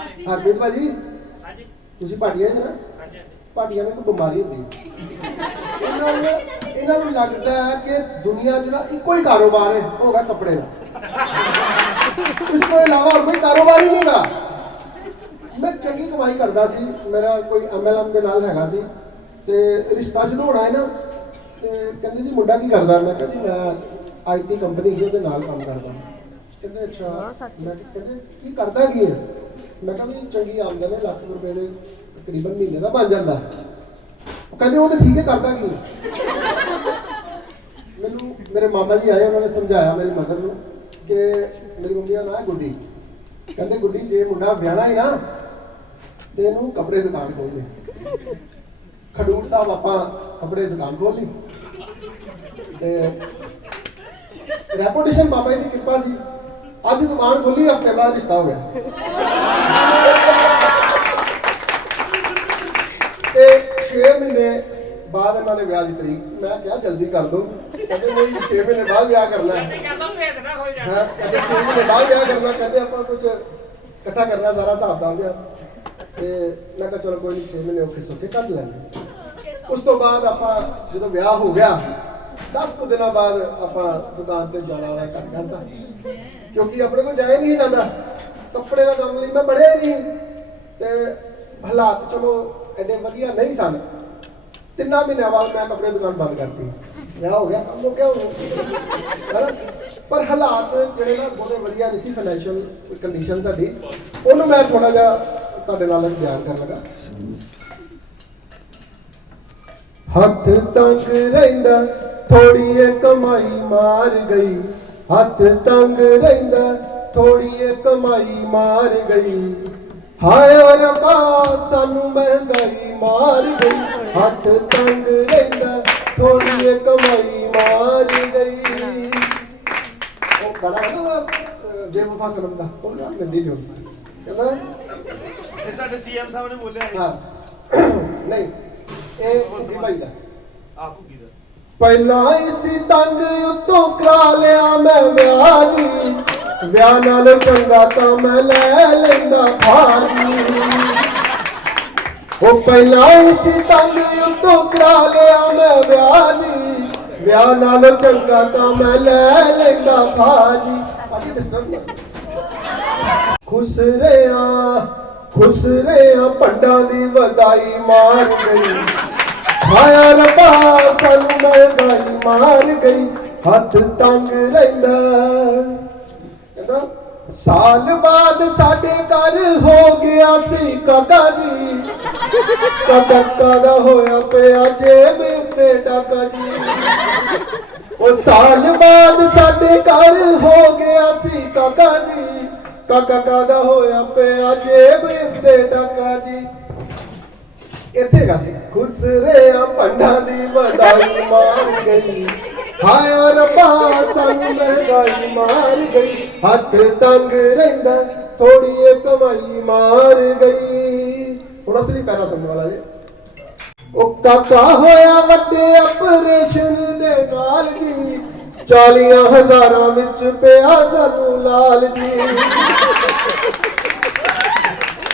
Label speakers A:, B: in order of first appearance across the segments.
A: ਹਰਪ੍ਰੀਤ ਭਾਜੀ?
B: ਹਾਂਜੀ।
A: ਤੁਸੀਂ ਭਾਟੀਆ ਜੀ ਨਾ?
B: ਹਾਂਜੀ
A: ਭਾਟੀਆਂ ਨੂੰ ਇੱਕ ਬਿਮਾਰੀ ਹੁੰਦੀ ਹੈ। ਇਹਨਾਂ ਨੂੰ ਇਹਨਾਂ ਨੂੰ ਲੱਗਦਾ ਹੈ ਕਿ ਦੁਨੀਆ 'ਚ ਨਾ ਇੱਕੋ ਹੀ ਕਾਰੋਬਾਰ ਹੈ ਉਹ ਹੈਗਾ ਕੱਪੜੇ ਦਾ। ਇਸ ਤੋਂ ਇਲਾਵਾ ਹੋਰ ਕੋਈ ਕਾਰੋਬਾਰ ਹੀ ਨਹੀਂਗਾ ਮੈਂ ਚੰਗੀ ਕਮਾਈ ਕਰਦਾ ਸੀ ਮੇਰਾ ਕੋਈ ਐਮਐਲਐਮ ਦੇ ਨਾਲ ਹੈਗਾ ਸੀ ਤੇ ਰਿਸ਼ਤਾ ਜਦੋਂ ਹੋਣਾ ਹੈ ਨਾ ਤੇ ਕਹਿੰਦੇ ਜੀ ਮੁੰਡਾ ਕੀ ਕਰਦਾ? ਮੈਂ ਕਿਹਾ ਜੀ ਮੈਂ ਆਈਟੀ ਕੰਪਨੀ ਦੀ ਉਹਦੇ ਨਾਲ ਕੰਮ ਕਰਦਾ। ਕਹਿੰਦੇ ਅੱਛਾ ਮੈਂ ਕਿਹਾ, ਕਹਿੰਦੇ ਕੀ ਕਰਦਾ ਕੀ ਹੈ? ਮੈਂ ਕਿਹਾ ਵੀ ਚੰਗੀ ਆਮਦਨ ਹੈ, ਲੱਖ ਰੁਪਏ ਦੇ ਤਕਰੀਬਨ ਮਹੀਨੇ ਦਾ ਬਣ ਜਾਂਦਾ। ਉਹ ਕਹਿੰਦੇ ਉਹ ਤਾਂ ਠੀਕ ਹੈ, ਕਰਦਾ ਕੀ ਮੈਨੂੰ ਮੇਰੇ ਮਾਮਾ ਜੀ ਆਏ, ਉਹਨਾਂ ਨੇ ਸਮਝਾਇਆ ਮੇਰੀ ਮਦਰ ਨੂੰ ਕਿ ਮੇਰੀ ਮੰਮੀ ਦਾ ਨਾਂ ਹੈ ਗੁੱਡੀ। ਕਹਿੰਦੇ, ਗੁੱਡੀ, ਜੇ ਮੁੰਡਾ ਵਿਆਹਣਾ ਹੀ ਨਾ, ਤੇ ਇਹਨੂੰ ਕੱਪੜੇ ਦੁਕਾਨ ਖੋਲ ਦੇ। ਖਡੂਰ ਸਾਹਿਬ ਆਪਾਂ ਕੱਪੜੇ ਦੁਕਾਨ ਖੋਲ ਲਈ। ਤੇ ਰੈਪੂਟੇਸ਼ਨ ਬਾਬਾ ਜੀ ਦੀ ਕਿਰਪਾ ਸੀ। ਅੱਜ ਦੁਕਾਨ ਖੋਲੀ ਹਫ਼ਤੇ ਬਾਅਦ ਰਿਸ਼ਤਾ ਹੋ ਗਿਆ। ਤੇ 6 ਮਹੀਨੇ ਬਾਅਦ ਇਹਨਾਂ ਨੇ ਵਿਆਹ ਦੀ ਤਰੀਕ ਮੈਂ ਕਿਹਾ ਜਲਦੀ ਕਰ ਦੋ। ਕਹਿੰਦੇ ਨਹੀਂ 6 ਮਹੀਨੇ ਬਾਅਦ ਵਿਆਹ ਕਰਨਾ ਹੈ।
B: ਕਹਿੰਦਾ ਭੇਦ ਨਾ ਹੋ ਜਾਣਾ।
A: ਹਾਂ ਕਹਿੰਦੇ 6 ਮਹੀਨੇ ਬਾਅਦ ਵਿਆਹ ਕਰਨਾ ਕਹਿੰਦੇ ਆਪਾਂ ਕੁਝ ਇਕੱਠਾ ਕਰਨਾ ਸਾਰਾ ਹਿਸਾਬ ਦਾ ਗਿਆ ਤੇ ਮੈਂ ਕਿਹਾ ਚਲੋ ਕੋਈ ਨਹੀਂ 6 ਮਹੀਨੇ ਔਖੇ ਸੌਖੇ ਕੱਢ ਲੈਣੇ ਉਸ ਤੋਂ ਬਾਅਦ ਆਪਾਂ ਜਦੋਂ ਵਿਆਹ ਹੋ ਗਿਆ 10 ਕੁ ਦਿਨਾਂ ਬਾਅਦ ਆਪਾਂ ਦੁਕਾਨ ਤੇ ਜਾਣਾ ਕੱਟ ਕਰਤਾ। ਕਿਉਂਕਿ ਆਪਣੇ ਕੋਲ ਜਾਏ ਨਹੀਂ ਜਾਂਦਾ। ਕੱਪੜੇ ਦਾ ਕੰਮ ਲਈ ਮੈਂ ਪੜਿਆ ਹੀ ਨਹੀਂ ਤੇ ਹਾਲਾਤ ਚਲੋ ਐਡੇ ਵਧੀਆ ਨਹੀਂ ਸਨ। ਤਿੰਨਾਂ ਮਹੀਨਿਆਂ ਬਾਅਦ ਮੈਂ ਕੱਪੜੇ ਦੀ ਦੁਕਾਨ ਬੰਦ ਕਰਤੀ। ਵਿਆਹ ਹੋ ਗਿਆ, ਕੰਮ ਹੋ ਗਿਆ ਪਰ ਹਾਲਾਤ ਜਿਹੜੇ ਨਾ ਬਹੁਤੇ ਵਧੀਆ ਨਹੀਂ ਸੀ ਫਾਈਨੈਂਸ਼ੀਅਲ ਕੰਡੀਸ਼ਨ ਸਾਡੀ। ਉਹਨੂੰ ਮੈਂ ਥੋੜਾ ਜਿਹਾ ਤੁਹਾਡੇ ਨਾਲ ਬਿਆਨ ਕਰਨ ਲੱਗਾ। ਹੱਥ ਤੰਗ ਰਹਿੰਦਾ ਥੋੜੀ ਏ ਕਮਾਈ ਮਾਰ ਗਈ। ਹੱਥ ਤੰਗ ਰਹਿੰਦਾ ਥੋੜੀ ਏ ਕਮਾਈ ਮਾਰ ਗਈ। ਹਾਏ ਰੱਬਾ ਸਾਨੂੰ ਮਹਿੰਗਾਈ ਮਾਰ ਗਈ। ਹੱਥ ਤੰਗ ਰਹਿੰਦਾ ਥੋੜੀ ਏ ਕਮਾਈ ਮਾਰ ਗਈ। ਉਹ ਗਾਣਾ ਨਾ ਬੇਵਫਾ ਸਨਮ ਦਾ ਉਹ ਨਾ ਗੰਦੀ ਜੋ ਕਹਿੰਦਾ
B: ਇਹ ਸਾਡੇ ਸੀਐਮ ਸਾਹਿਬ ਨੇ ਬੋਲਿਆ
A: ਹਾਂ। ਨਹੀਂ ਇਹ ਹੁੰਦੀ ਭਾਈ ਦਾ।
B: ਆਕੂ ਕੀ ਦਾ।
A: ਪਹਿਲਾਂ ਇਸੀ ਤੰਗ ਉਤੋਂ ਕਰਾ ਲਿਆ ਮੈਂ ਵਿਆਹ ਨਾਲ ਚੰਗਾ ਤਾਂ ਮੈਂ ਲੈ ਲੈਂਦਾ ਭਾਜੀ ਉਹ ਪਹਿਲਾਂ ਇਸੀ ਤੰਗ, ਉਤੋਂ ਕਰਾ ਲਿਆ ਮੈਂ ਵਿਆਹ ਜੀ। ਵਿਆਹ ਨਾਲ ਚੰਗਾ ਤਾਂ ਮੈਂ ਲੈ ਲੈਂਦਾ ਭਾਜੀ ਭਾਜੀ ਡਿਸਟਰਬ ਨਾ ਖੁਸ਼ ਰਿਆਂ ਖੁਸ਼ ਰਿਆਂ ਪੰਡਾਂ ਦੀ ਵਧਾਈ ਮਾਰ ਗਈ। ਹਾਇਆ ਰੱਬਾ ਸਾਨੂੰ ਮਹਿੰਗਾਈ ਮਾਰ ਗਈ। ਹੱਥ ਤੰਗ ਰਹਿੰਦਾ। ਕਹਿੰਦਾ ਸਾਲ ਬਾਅਦ ਸਾਡੇ ਘਰ ਹੋ ਗਿਆ ਸੀ ਕਾਕਾ ਜੀ। ਕਾਕਾ ਦਾ ਹੋਇਆ ਪਿਆ ਜੇਬ ਉੱਤੇ ਡਾਕਾ ਜੀ। ਉਹ ਸਾਲ ਬਾਅਦ ਸਾਡੇ ਘਰ ਹੋ ਗਿਆ ਸੀ ਕਾਕਾ ਜੀ। ਕਾਕਾ ਕਾਦਾ ਹੋਇਆ ਪਿਆ ਜੇਬ ਉੱਤੇ ਡਾਕਾ ਜੀ। ਇੱਥੇ ਹੈਗਾ ਸੀ। ਖੁਸ਼ ਰਿਆ ਪੰਡਾਂ ਦੀ ਵਧਾਈ ਮਾਰ ਗਈ। ਹਾਏ ਰੱਬਾ, ਸਾਨੂੰ ਮਹਿੰਗਾਈ ਮਾਰ ਗਈ। ਹੱਥ ਤੰਗ ਰਹਿੰਦਾ ਥੋੜੀ ਏ ਕਮਾਈ ਮਾਰ ਗਈ। ਹੁਣ ਅਸਲੀ ਪੈਰਾ ਸੁਣਨ ਵਾਲਾ ਜੇ। ਉਹ ਕਾਕਾ ਹੋਇਆ ਵੱਡੇ ਆਪਰੇਸ਼ਨ ਦੇ ਨਾਲ ਜੀ। ਚਾਲੀਆਂ ਹਜ਼ਾਰਾਂ ਵਿੱਚ ਪਿਆ ਸਾਨੂੰ ਲਾਲ ਜੀ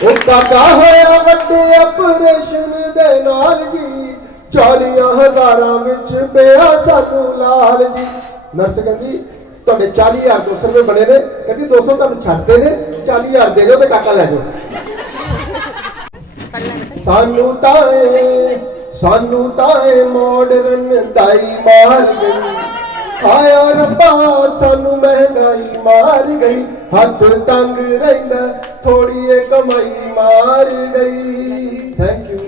A: ਉਹ ਕਾਕਾ ਹੋਇਆ 40 ਹਜ਼ਾਰਾਂ ਵਿੱਚ ਪਿਆ ਸਾਨੂੰ ਲਾਲ ਜੀ। ਨਰਸ ਕਹਿੰਦੀ, ਤੁਹਾਡੇ 40000 200 ਰੁਪਏ ਬਣੇ ਨੇ। ਕਹਿੰਦੀ 200 ਤੁਹਾਨੂੰ ਛੱਡਦੇ ਨੇ। 40000 ਦੇ ਜਾਓ ਤੇ ਕਾਕਾ ਲੈ ਜਾਓ। ਸਾਨੂੰ ਤਾਏ ਸਾਨੂੰ ਤਾਏ ਮੋਡਰਨ ਦਾਈ ਮਾਰ ਗਈ। ਆਇਆ ਰੱਬਾ, ਸਾਨੂੰ ਮਹਿੰਗਾਈ ਮਾਰ ਗਈ। ਹੱਥ ਤੰਗ ਰਹਿੰਦਾ ਥੋੜੀ ਏ ਕਮਾਈ ਮਾਰ ਗਈ। Thank you